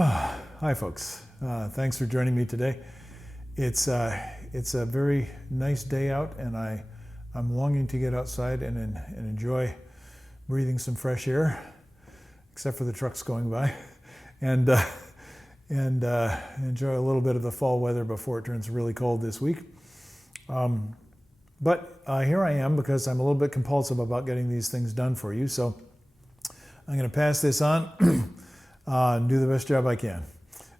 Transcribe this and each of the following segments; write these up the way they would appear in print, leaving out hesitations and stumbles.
Hi, folks. Thanks for joining me today. It's a very nice day out, and I'm longing to get outside and enjoy breathing some fresh air, except for the trucks going by, and enjoy a little bit of the fall weather before it turns really cold this week. But here I am because I'm a little bit compulsive about getting these things done for you. So I'm going to pass this on and do the best job I can.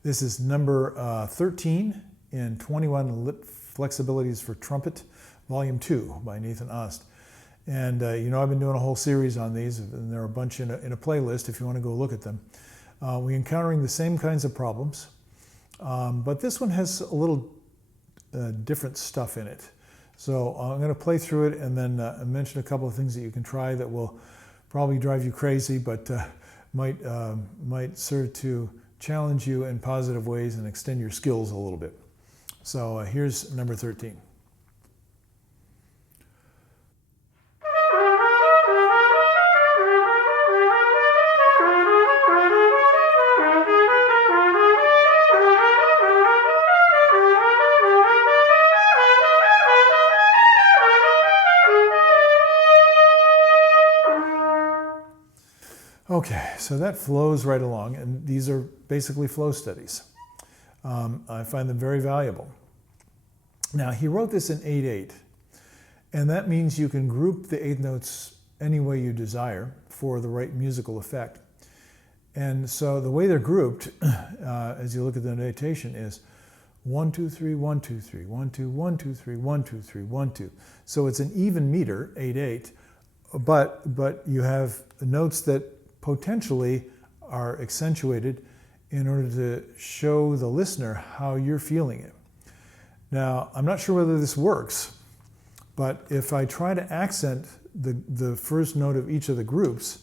This is number 13 in 21 Flexibilities for Trumpet, Volume 2 by Nathan Ost. And I've been doing a whole series on these, and there are a bunch in a playlist if you want to go look at them. We're encountering the same kinds of problems, but this one has a little different stuff in it. So I'm going to play through it and then mention a couple of things that you can try that will probably drive you crazy, but might serve to challenge you in positive ways and extend your skills a little bit. So here's number 13. Okay, so that flows right along, and these are basically flow studies. I find them very valuable. Now, he wrote this in 8/8, and that means you can group the eighth notes any way you desire for the right musical effect. And so the way they're grouped, as you look at the notation, is 1, 2, 3, 1, 2, 3, 1, 2, 1, 2, 3, 1, 2, 3, 1, 2. So it's an even meter, 8/8, but you have notes that potentially are accentuated in order to show the listener how you're feeling it. Now, I'm not sure whether this works, but if I try to accent the first note of each of the groups,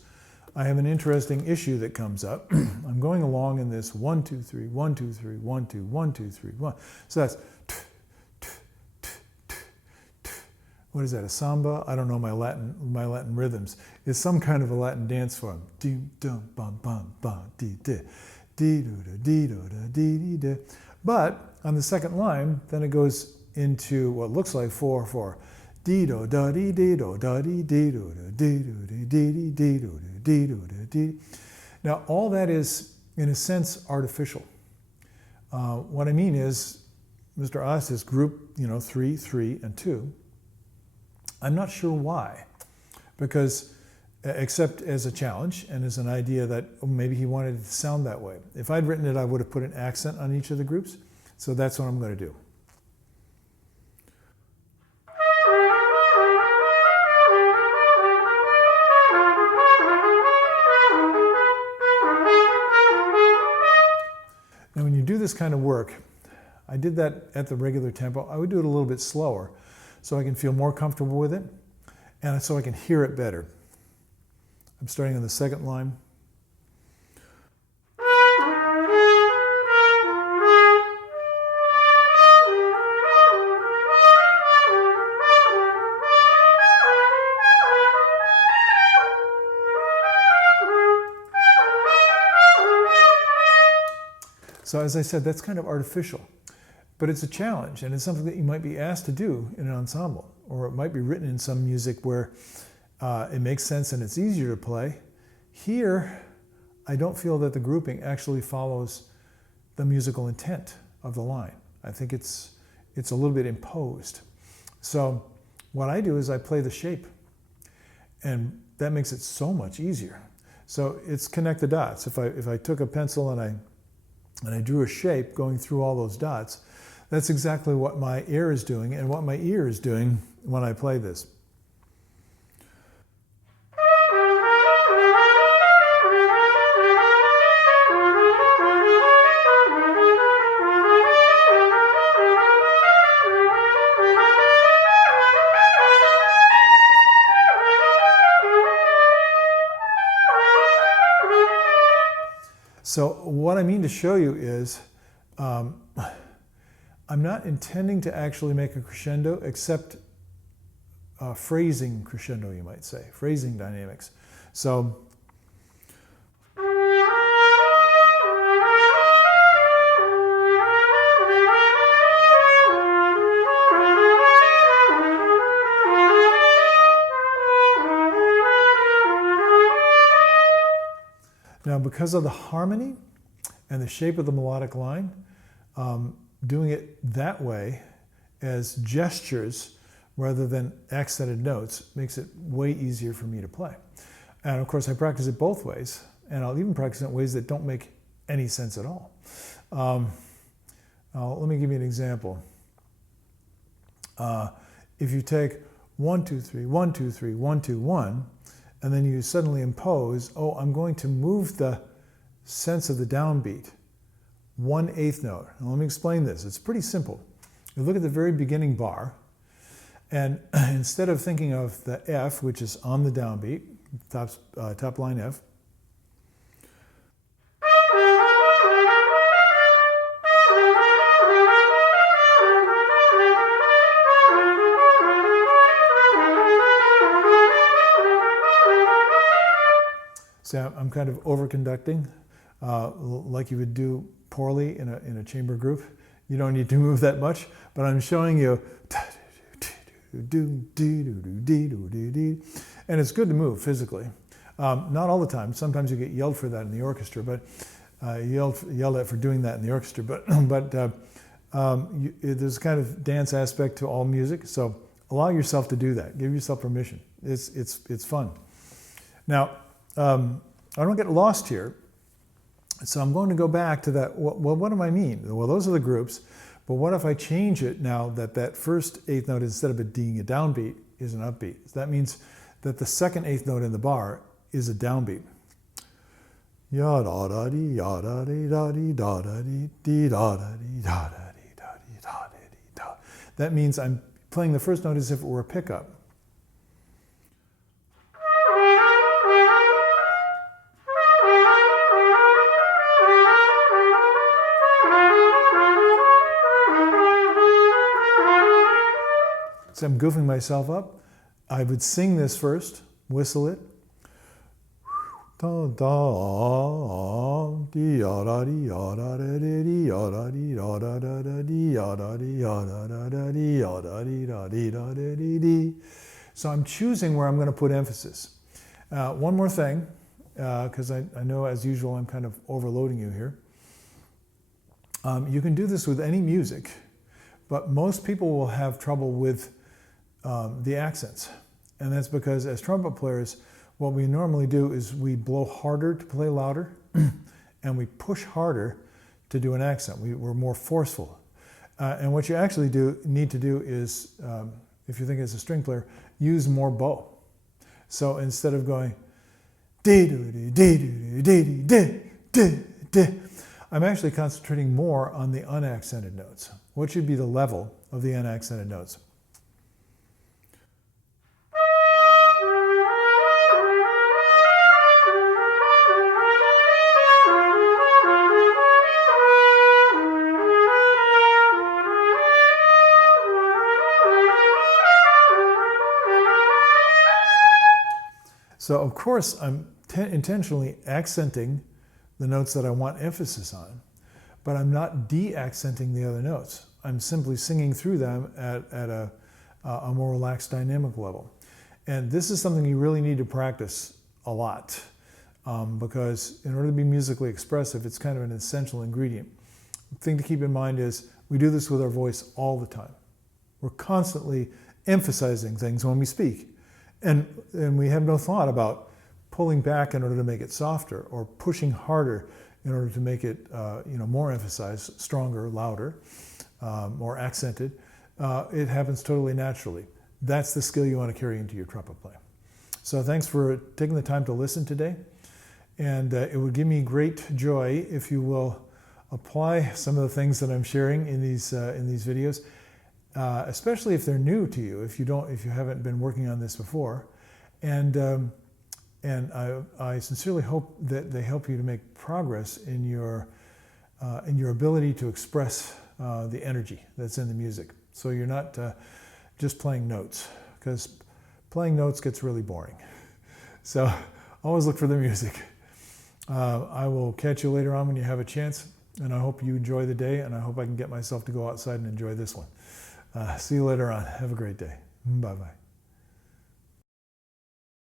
I have an interesting issue that comes up. I'm going along in this 1, 2, 3, 1, 2, 3, 1, 2, 1, 2, 3, 1. So that's what is that, a samba? I don't know my Latin rhythms. It's some kind of a Latin dance form. But on the second line, then it goes into what looks like 4/4. Now, all that is, in a sense, artificial. What I mean is, Mr. Ost has grouped, 3, 3, and 2. I'm not sure why, because except as a challenge and as an idea that maybe he wanted it to sound that way. If I'd written it, I would have put an accent on each of the groups. So that's what I'm going to do. Now, when you do this kind of work, I did that at the regular tempo. I would do it a little bit slower so I can feel more comfortable with it and so I can hear it better. I'm starting on the second line. So as I said, that's kind of artificial. But it's a challenge, and it's something that you might be asked to do in an ensemble, or it might be written in some music where it makes sense and it's easier to play. Here, I don't feel that the grouping actually follows the musical intent of the line. I think it's a little bit imposed. So what I do is I play the shape, and that makes it so much easier. So it's connect the dots. If I took a pencil and I drew a shape going through all those dots, that's exactly what my ear is doing and what my ear is doing when I play this. So what I mean to show you is I'm not intending to actually make a crescendo, except phrasing crescendo, you might say, phrasing dynamics. So Now, because of the harmony and the shape of the melodic line, doing it that way as gestures rather than accented notes makes it way easier for me to play. And of course, I practice it both ways, and I'll even practice it in ways that don't make any sense at all. Let me give you an example. If you take 1, 2, 3, 1, 2, 3, 1, 2, 1, and then you suddenly impose, oh, I'm going to move the sense of the downbeat 1/8 note. Now, let me explain this. It's pretty simple. You look at the very beginning bar, and instead of thinking of the F, which is on the downbeat, top line F, so I'm kind of over-conducting, like you would do poorly in a chamber group. You don't need to move that much, but I'm showing you, and it's good to move physically. Not all the time. Sometimes you get yelled for that in the orchestra, but yelled at for doing that in the orchestra. But there's a kind of dance aspect to all music, so allow yourself to do that. Give yourself permission. It's fun. Now, I don't get lost here, so I'm going to go back to that. Well, what do I mean? Well, those are the groups, but what if I change it now that first eighth note, instead of it being a downbeat, is an upbeat? So that means that the second eighth note in the bar is a downbeat. Ya da da dee ya da dee da dee da da dee dee da da dee da da dee da dee da dee da. That means I'm playing the first note as if it were a pickup. So I'm goofing myself up. I would sing this first, whistle it. Da da dee ya da dee ya da da dee ya da dee da da da da dee ya da dee ya da da da dee ya da dee da dee da da dee dee. So I'm choosing where I'm going to put emphasis. One more thing, because I know as usual I'm kind of overloading you here. You can do this with any music, but most people will have trouble with the accents. And that's because as trumpet players, what we normally do is we blow harder to play louder, and we push harder to do an accent. We're more forceful. And what you actually need to do is, if you think as a string player, use more bow. So instead of going dee doo dee dee doo dee dee dee dee, I'm actually concentrating more on the unaccented notes. What should be the level of the unaccented notes? So of course I'm intentionally accenting the notes that I want emphasis on, but I'm not de-accenting the other notes. I'm simply singing through them at a more relaxed dynamic level. And this is something you really need to practice a lot, because in order to be musically expressive, it's kind of an essential ingredient. The thing to keep in mind is we do this with our voice all the time. We're constantly emphasizing things when we speak. And we have no thought about pulling back in order to make it softer, or pushing harder in order to make it more emphasized, stronger, louder, more accented. It happens totally naturally. That's the skill you want to carry into your trumpet playing. So thanks for taking the time to listen today. And it would give me great joy if you will apply some of the things that I'm sharing in these videos. Especially if they're new to you, if you haven't been working on this before, and I sincerely hope that they help you to make progress in your ability to express the energy that's in the music. So you're not just playing notes, because playing notes gets really boring. So always look for the music. I will catch you later on when you have a chance, and I hope you enjoy the day, and I hope I can get myself to go outside and enjoy this one. See you later on. Have a great day. Bye-bye.